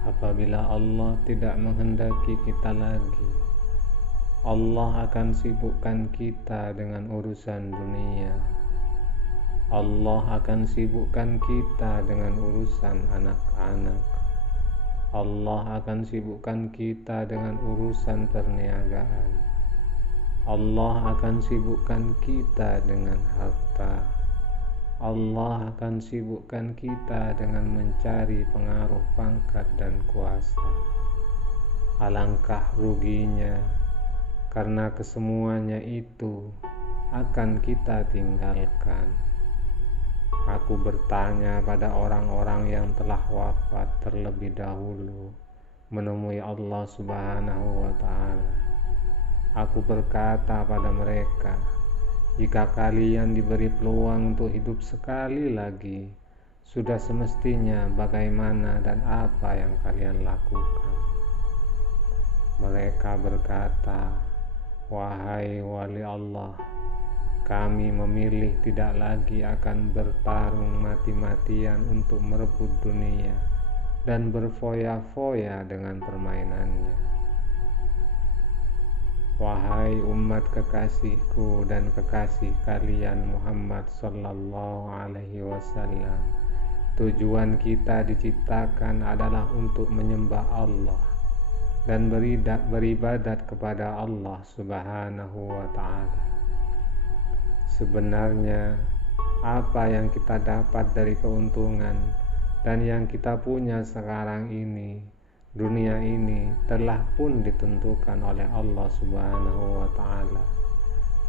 Apabila Allah tidak menghendaki kita lagi, Allah akan sibukkan kita dengan urusan dunia. Allah akan sibukkan kita dengan urusan anak-anak. Allah akan sibukkan kita dengan urusan perniagaan. Allah akan sibukkan kita dengan harta. Allah akan sibukkan kita dengan mencari pengaruh pangkat dan kuasa. Alangkah ruginya, karena kesemuanya itu akan kita tinggalkan. Aku bertanya pada orang-orang yang telah wafat terlebih dahulu menemui Allah Subhanahu wa Ta'ala. Aku berkata pada mereka, jika kalian diberi peluang untuk hidup sekali lagi, sudah semestinya bagaimana dan apa yang kalian lakukan? Mereka berkata, wahai wali Allah, kami memilih tidak lagi akan bertarung mati-matian untuk merebut dunia dan berfoya-foya dengan permainannya. Wahai umat kekasihku dan kekasih kalian Muhammad sallallahu alaihi wasallam, tujuan kita diciptakan adalah untuk menyembah Allah dan beribadat kepada Allah Subhanahu wa Ta'ala. Sebenarnya apa yang kita dapat dari keuntungan dan yang kita punya sekarang ini, dunia ini telah pun ditentukan oleh Allah Subhanahu wa Ta'ala.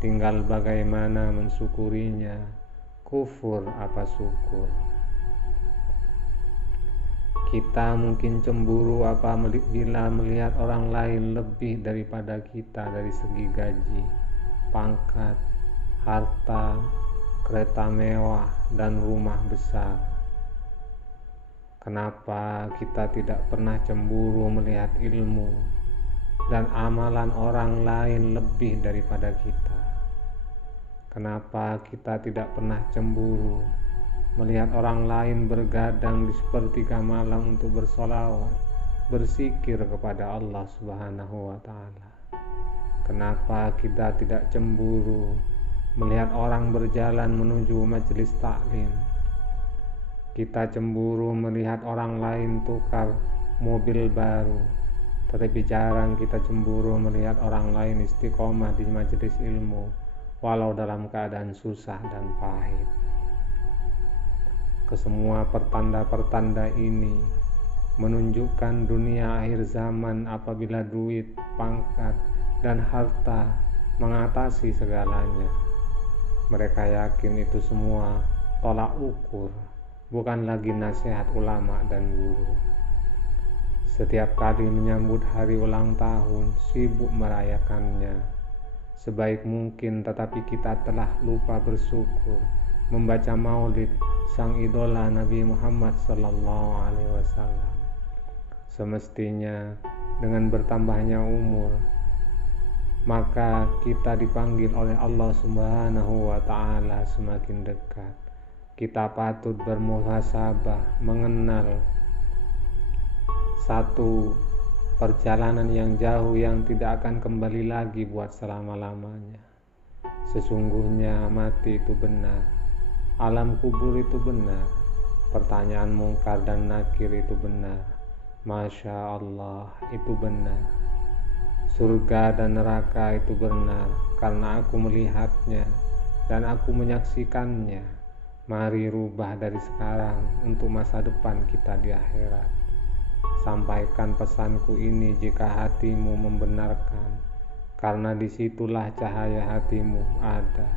Tinggal bagaimana mensyukurinya, kufur apa syukur. Kita mungkin cemburu bila melihat orang lain lebih daripada kita dari segi gaji, pangkat, harta, kereta mewah, dan rumah besar. Kenapa kita tidak pernah cemburu melihat ilmu dan amalan orang lain lebih daripada kita? Kenapa kita tidak pernah cemburu melihat orang lain bergadang di sepertiga malam untuk bersolawat, berzikir kepada Allah Subhanahu wa Ta'ala? Kenapa kita tidak cemburu melihat orang berjalan menuju majelis taklim? Kita cemburu melihat orang lain tukar mobil baru, tetapi jarang kita cemburu melihat orang lain istiqomah di majelis ilmu, walau dalam keadaan susah dan pahit. Kesemua pertanda-pertanda ini menunjukkan dunia akhir zaman apabila duit, pangkat, dan harta mengatasi segalanya. Mereka yakin itu semua tolak ukur, bukan lagi nasihat ulama dan guru. Setiap kali menyambut hari ulang tahun, sibuk merayakannya sebaik mungkin, tetapi kita telah lupa bersyukur, membaca maulid sang idola Nabi Muhammad sallallahu alaihi wasallam. Semestinya dengan bertambahnya umur, maka kita dipanggil oleh Allah Subhanahu wa Ta'ala semakin dekat. Kita patut bermuhasabah, mengenal satu perjalanan yang jauh yang tidak akan kembali lagi buat selama-lamanya. Sesungguhnya mati itu benar, alam kubur itu benar, pertanyaan mungkar dan nakir itu benar, Masya Allah itu benar, surga dan neraka itu benar, karena aku melihatnya dan aku menyaksikannya. Mari rubah dari sekarang untuk masa depan kita di akhirat. Sampaikan pesanku ini jika hatimu membenarkan, karena disitulah cahaya hatimu ada.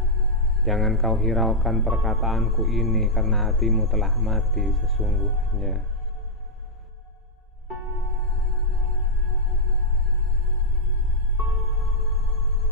Jangan kau hiraukan perkataanku ini, karena hatimu telah mati sesungguhnya.